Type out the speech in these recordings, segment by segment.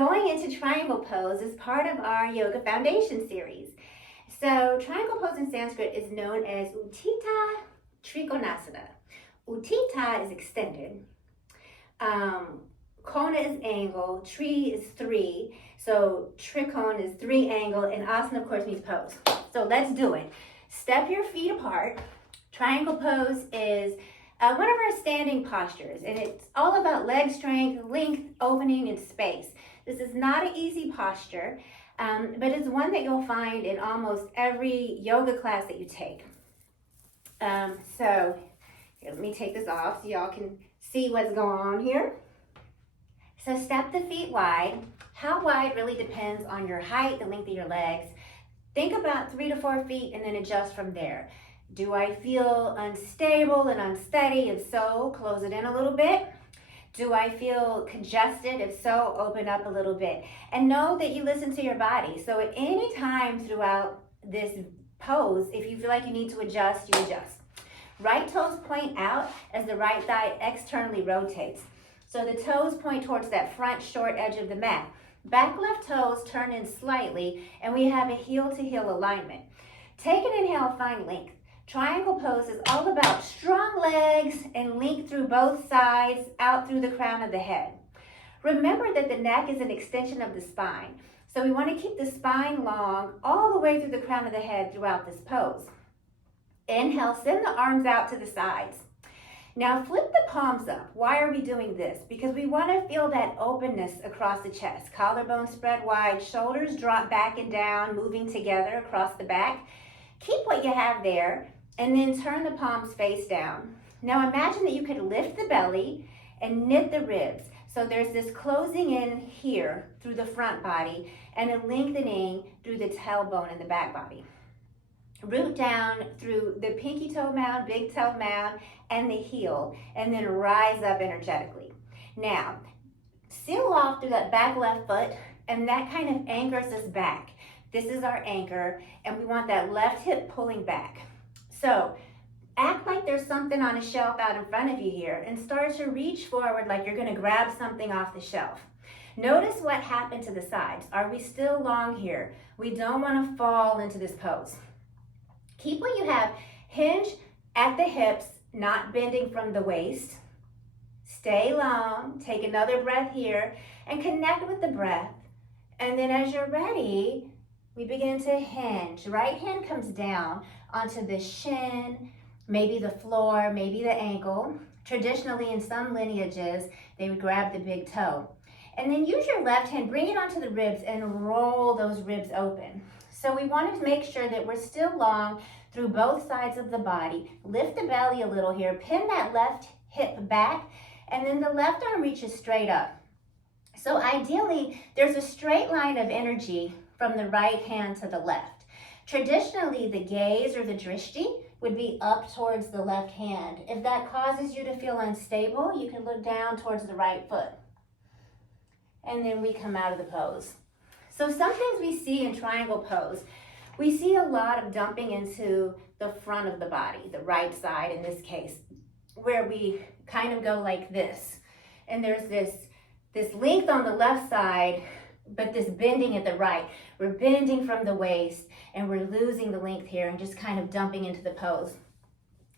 going into triangle pose as part of our Yoga Foundation series. So triangle pose in Sanskrit is known as Utthita Trikonasana. Utthita is extended. Kona is angle, tri is three, so trikona is three angle, and asana of course means pose. So let's do it. Step your feet apart. Triangle pose is one of our standing postures, and it's all about leg strength, length, opening, and space. This is not an easy posture, but it's one that you'll find in almost every yoga class that you take. So here, let me take this off so y'all can see what's going on here. So step the feet wide. How wide really depends on your height, the length of your legs. Think about 3 to 4 feet and then adjust from there. Do I feel unstable and unsteady? If so, close it in a little bit. Do I feel congested? If so, open up a little bit. And know that you listen to your body. So at any time throughout this pose, if you feel like you need to adjust, you adjust. Right toes point out as the right thigh externally rotates. So the toes point towards that front short edge of the mat. Back left toes turn in slightly, and we have a heel-to-heel alignment. Take an inhale, find length. Triangle pose is all about strong legs and length through both sides, out through the crown of the head. Remember that the neck is an extension of the spine. So we want to keep the spine long all the way through the crown of the head throughout this pose. Inhale, send the arms out to the sides. Now flip the palms up. Why are we doing this? Because we want to feel that openness across the chest. Collarbone spread wide, shoulders drop back and down, moving together across the back. Keep what you have there, and then turn the palms face down. Now imagine that you could lift the belly and knit the ribs. So there's this closing in here through the front body and a lengthening through the tailbone and the back body. Root down through the pinky toe mound, big toe mound, and the heel, and then rise up energetically. Now, seal off through that back left foot, and that kind of anchors us back. This is our anchor, and we want that left hip pulling back. So, act like there's something on a shelf out in front of you here, and start to reach forward like you're gonna grab something off the shelf. Notice what happened to the sides. Are we still long here? We don't wanna fall into this pose. Keep what you have. Hinge at the hips, not bending from the waist. Stay long. Take another breath here and connect with the breath. And then as you're ready, we begin to hinge. Right hand comes down onto the shin, maybe the floor, maybe the ankle. Traditionally, in some lineages, they would grab the big toe. And then use your left hand, bring it onto the ribs and roll those ribs open. So we want to make sure that we're still long through both sides of the body. Lift the belly a little here, pin that left hip back, and then the left arm reaches straight up. So ideally, there's a straight line of energy from the right hand to the left. Traditionally, the gaze or the drishti would be up towards the left hand. If that causes you to feel unstable, you can look down towards the right foot. And then we come out of the pose. So some things we see in triangle pose, we see a lot of dumping into the front of the body, the right side in this case, where we kind of go like this. And there's this length on the left side, but this bending at the right. We're bending from the waist and we're losing the length here and just kind of dumping into the pose.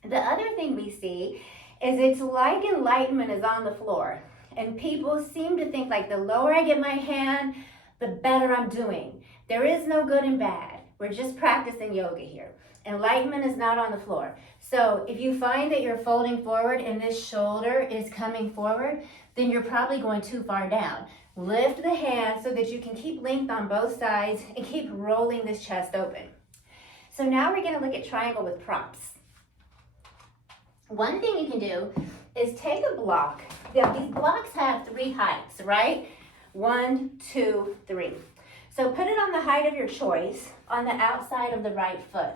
The other thing we see is it's like enlightenment is on the floor. And people seem to think like the lower I get my hand, the better I'm doing. There is no good and bad. We're just practicing yoga here. Enlightenment is not on the floor. So if you find that you're folding forward and this shoulder is coming forward, then you're probably going too far down. Lift the hand so that you can keep length on both sides and keep rolling this chest open. So now we're going to look at triangle with props. One thing you can do is take a block. Now, these blocks have 3 heights, right? 1, 2, 3. So put it on the height of your choice on the outside of the right foot.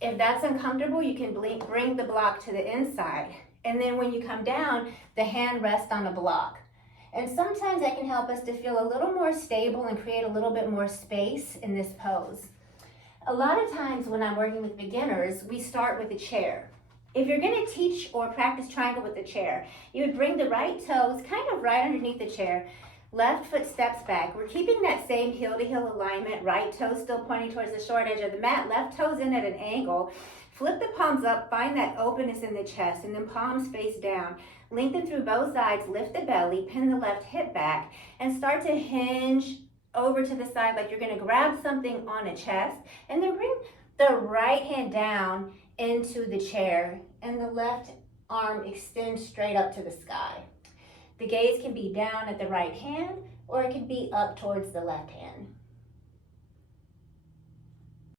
If that's uncomfortable, you can bring the block to the inside. And then when you come down, the hand rests on a block. And sometimes that can help us to feel a little more stable and create a little bit more space in this pose. A lot of times when I'm working with beginners, we start with a chair. If you're going to teach or practice triangle with the chair, you would bring the right toes kind of right underneath the chair, Left foot steps back. We're keeping that same heel to heel alignment. Right toe still pointing towards the short edge of the mat. Left toes in at an angle. Flip the palms up. Find that openness in the chest, and then palms face down. Lengthen through both sides. Lift the belly. Pin the left hip back, and start to hinge over to the side like you're going to grab something on a chest, and then bring the right hand down into the chair, and the left arm extends straight up to the sky. The gaze can be down at the right hand, or it can be up towards the left hand.